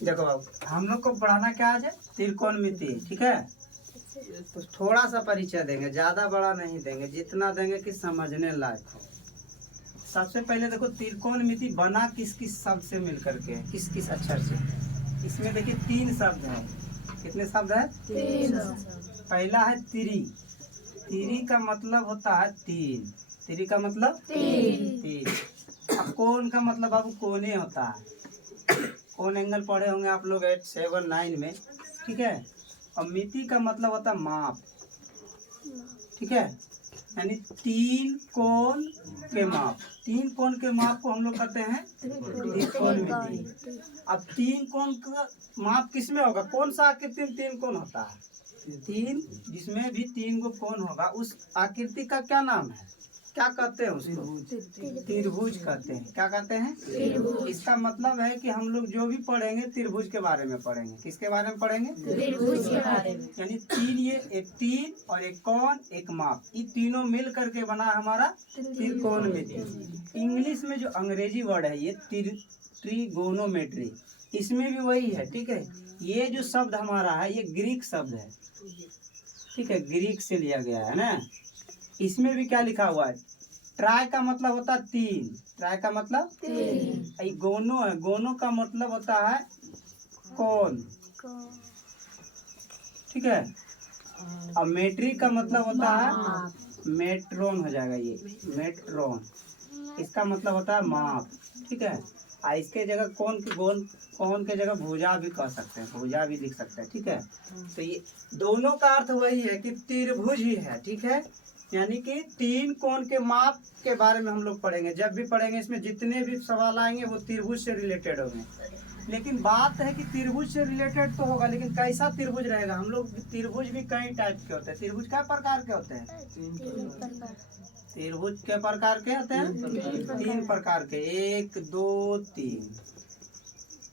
देखो बाबू, हम लोग को पढ़ाना क्या है, त्रिकोणमिति, ठीक है। तो थोड़ा सा परिचय देंगे, ज्यादा बड़ा नहीं देंगे, जितना देंगे कि समझने लायक हो। सबसे पहले देखो त्रिकोणमिति बना किस किस शब्द से मिलकर के, किस किस अक्षर से। इसमें देखिए 3 शब्द हैं। कितने शब्द है? 3। पहला है तिरी। तिरी का मतलब होता है 3। तिरी का मतलब 3। अब कोण का मतलब बाबू कोने होता है। कोण एंगल पढ़े होंगे आप लोग 8, 7, 9 में, ठीक है। और मिति का मतलब होता है माप, ठीक है। यानी 3 कोण के माप। 3 कोण के माप को हम लोग कहते हैं त्रिकोणमिति। अब 3 कोण का माप किसमें होगा? कौन सा आकृति में 3 कोण होता है? 3, जिसमें भी 3 को कोण होगा उस आकृति का क्या नाम है? क्या कहते हैं उसको? त्रिभुज कहते हैं। क्या कहते हैं? इसका मतलब है कि हम लोग जो भी पढ़ेंगे त्रिभुज के बारे में पढ़ेंगे। किसके बारे में पढ़ेंगे? त्रिभुज के बारे में। यानी 3, ये एक 3 और एक कोण एक माप, ये तीनों मिल करके बना हमारा त्रिकोणमिति। इंग्लिश में जो अंग्रेजी वर्ड है ये ट्रिगोनोमेट्री, इसमें भी वही है, ठीक है। ये जो शब्द हमारा है ये ग्रीक शब्द है, ठीक है, ग्रीक से लिया गया है ना। इसमें भी क्या लिखा हुआ है? ट्राई का मतलब होता है 3। ट्राई का मतलब 3। गोनो है, गोनो का मतलब होता है कोण, ठीक है। और मेट्री का मतलब होता है मेट्रोन, हो जाएगा ये मेट्रोन, इसका मतलब होता है माप, ठीक है। इसके जगह कौन के जगह भुजा भी कह सकते हैं, भुजा भी लिख सकते हैं, ठीक है। तो ये दोनों का अर्थ वही है कि त्रिभुज ही है, ठीक है। यानी कि 3 कोण के माप के बारे में हम लोग पढ़ेंगे। जब भी पढ़ेंगे इसमें जितने भी सवाल आएंगे वो त्रिभुज से रिलेटेड होंगे। लेकिन बात है कि त्रिभुज से रिलेटेड तो होगा, लेकिन कैसा त्रिभुज रहेगा? हम लोग त्रिभुज भी कई टाइप के होते हैं। त्रिभुज क्या प्रकार के होते हैं? त्रिभुज के प्रकार के होते हैं 3 प्रकार के, 1, 2, 3।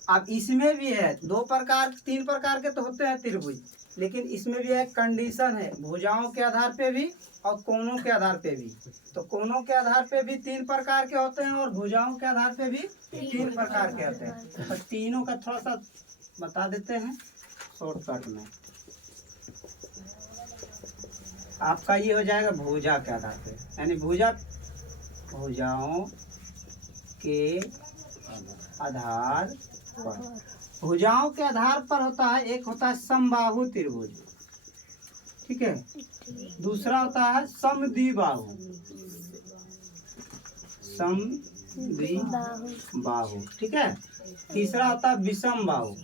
अब इसमें भी है 2 प्रकार, 3 प्रकार के तो होते हैं त्रिभुज, लेकिन इसमें भी एक कंडीशन है, भुजाओं के आधार पे भी और कोणों के आधार पे भी। तो कोणों के आधार पे भी 3 प्रकार के होते हैं और भुजाओं के आधार पे भी 3 प्रकार के होते हैं। तो तीनों का थोड़ा सा बता देते हैं शॉर्टकट में। आपका ये हो जाएगा भुजा के आधार पे, यानी भुजाओं के आधार पर। भुजाओं के आधार पर होता है, एक होता है समबाहु त्रिभुज, ठीक है। दूसरा होता है समद्विबाहु, समद्विबाहु, ठीक है। तीसरा होता है विषमबाहु,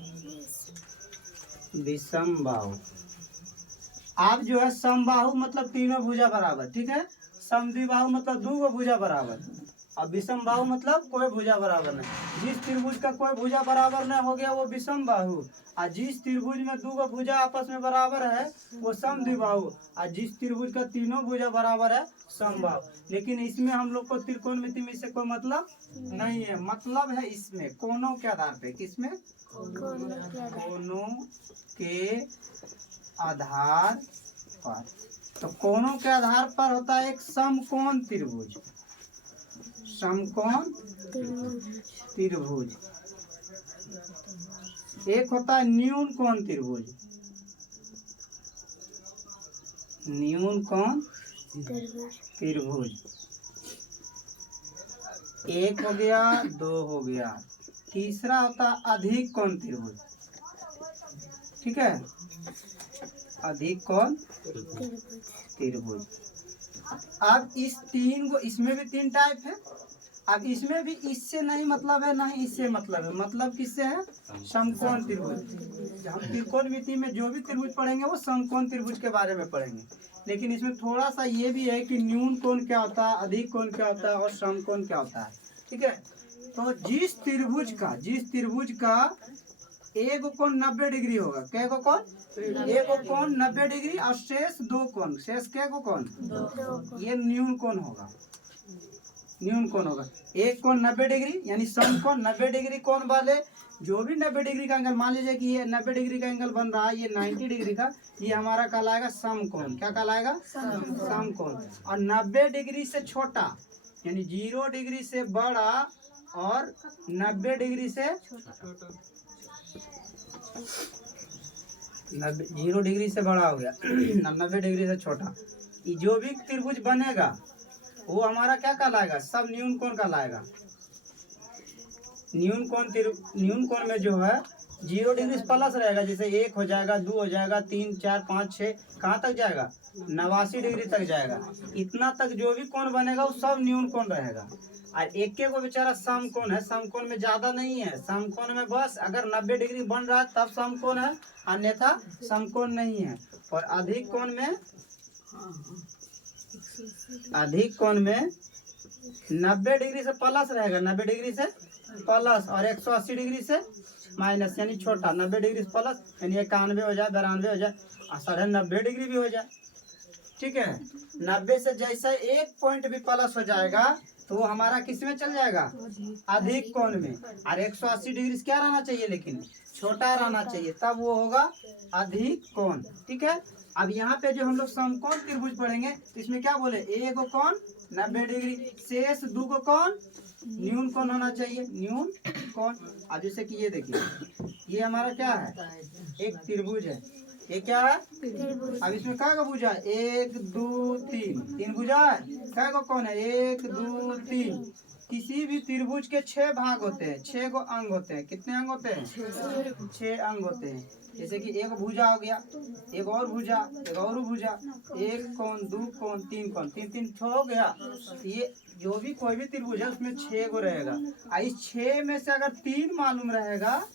विषमबाहु। आप जो है समबाहु मतलब तीनों भुजा बराबर, ठीक है। समद्विबाहु मतलब 2 भुजा बराबर। और विषमबाहु मतलब कोई भुजा बराबर नहीं। जिस त्रिभुज का कोई भुजा बराबर नहीं हो गया वो विषमबाहु, और जिस त्रिभुज में 2 भुजा आपस में बराबर है वो समद्विबाहु, और जिस त्रिभुज का तीनों भुजा बराबर है समबाहु। लेकिन इसमें हम लोग को त्रिकोणमिति में से कोई मतलब नहीं है। मतलब है इसमें कोणों के आधार पे। किसमें? कोणों के आधार पर। तो कोणों के आधार पर होता है एक समकोण त्रिभुज, समकोण त्रिभुज। एक होता है न्यून कोण त्रिभुज, न्यून कोण त्रिभुज। 1 हो गया, 2 हो गया। तीसरा होता है अधिक कोण त्रिभुज, ठीक है, अधिक कोण त्रिभुज। अब इस 3 को, इसमें भी 3 टाइप है। अब इसमें भी इससे नहीं मतलब है, नहीं इससे मतलब है। मतलब किससे है? समकोण त्रिभुज। हम त्रिकोणमिति में जो भी त्रिभुज पढ़ेंगे वो समकोण त्रिभुज के बारे में पढ़ेंगे। लेकिन इसमें थोड़ा सा ये भी है कि न्यून कोण क्या होता है, अधिक कोण क्या होता है और समकोण क्या होता है, ठीक है। तो जिस त्रिभुज का एक कोण 90 डिग्री होगा, कै को कोण? एक कोण 90 डिग्री और शेष 2 कोण, शेष कै को कोण? ये न्यून कोण होगा, न्यून कोण होगा। एक कोण 90 डिग्री यानी समकोण। 90 डिग्री कोण वाले जो भी 90 डिग्री का एंगल, मान लीजिए कि ये 90 डिग्री का एंगल बन रहा है, ये 90 डिग्री का, ये हमारा कहलाएगा समकोण। क्या कहलाएगा? समकोण। और 90 डिग्री से छोटा यानी 0 डिग्री से बड़ा और 90 डिग्री से जीरो डिग्री से बड़ा हो गया 90 डिग्री से छोटा। ये जो भी त्रिभुज बनेगा वो हमारा क्या कहलाएगा, सब न्यून कोण कहलाएगा। न्यून कोण में जो है 0 डिग्री से प्लस रहेगा, जैसे 1 हो जाएगा, 2 हो जाएगा, 3, 4, 5, 6 कहाँ तक जाएगा, 89 डिग्री तक जाएगा। इतना तक जो भी कोण बनेगा वो सब न्यून कोण रहेगा। और एक को बेचारा समकोण है, समकोण में ज्यादा नहीं है, समकोण में बस अगर 90 डिग्री बन रहा है तब समकोण है, अन्यथा समकोण नहीं है। और अधिक कोण में 90 डिग्री से प्लस रहेगा, 90 डिग्री से प्लस, और 180 डिग्री से माइनस, यानी छोटा। 90 डिग्री से प्लस यानी 91 हो जाए, 92 हो जाए, 90.5 डिग्री भी हो जाए। ठीक है, 90 से जैसा एक पॉइंट भी प्लस हो जाएगा तो वो हमारा किस में चल जाएगा, अधिक कोण में। और 180 डिग्री से क्या रहना चाहिए, लेकिन छोटा रहना चाहिए, तब वो होगा अधिक कोण। ठीक है, अब यहाँ पे जो हम लोग समकोण त्रिभुज पढ़ेंगे तो इसमें क्या बोले, एक कोण 90 डिग्री, शेष 2 कोण न्यून कोण होना चाहिए, न्यून कोण। अब जैसे कि ये देखिए, ये हमारा क्या है, एक त्रिभुज है। ये क्या है, अब इसमें क्या का भुजा है, 1 2 3 भुजा है। क्या को कौन है, 1 2 3। किसी भी त्रिभुज के 6 भाग होते हैं, 6 को अंग होते हैं। कितने अंग होते हैं, 6 अंग होते हैं। जैसे कि एक भुजा हो गया, एक और भुजा, एक और भुजा, 1 कोण 2 कोण 3 कोण, 3 हो गया। ये जो भी कोई भी त्रिभुज है उसमें 6 को रहेगा। इस 6 में से अगर 3 मालूम रहेगा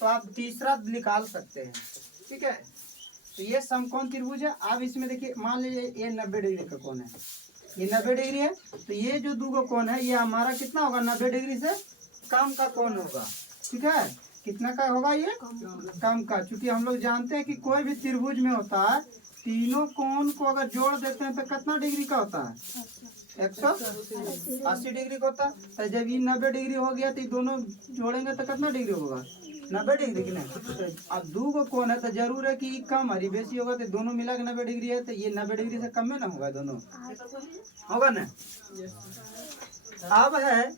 तो आप तीसरा निकाल सकते हैं। ठीक है, तो ये समकोण त्रिभुज है। अब इसमें देखिए, मान लीजिए ये 90 डिग्री का कोण है, ये 90 डिग्री है, तो ये जो 2 कोण है ये हमारा कितना होगा, 90 डिग्री से कम का कोण होगा। ठीक है, कितना का होगा, ये कम का। क्योंकि हम लोग जानते हैं कि कोई भी त्रिभुज में होता है, तीनों कोण को अगर जोड़ देते हैं तो कितना डिग्री का होता है, 180 डिग्री का होता है। तो जब ये 90 डिग्री हो गया तो ये दोनों जोड़ेंगे तो कितना डिग्री होगा, 90 डिग्री की नहीं। अब 2 को कोण है तो जरूर है कि कम और बेसी होगा, तो दोनों मिला के 90 डिग्री है, तो ये 90 डिग्री से कम में ना होगा, दोनों होगा ना। अब है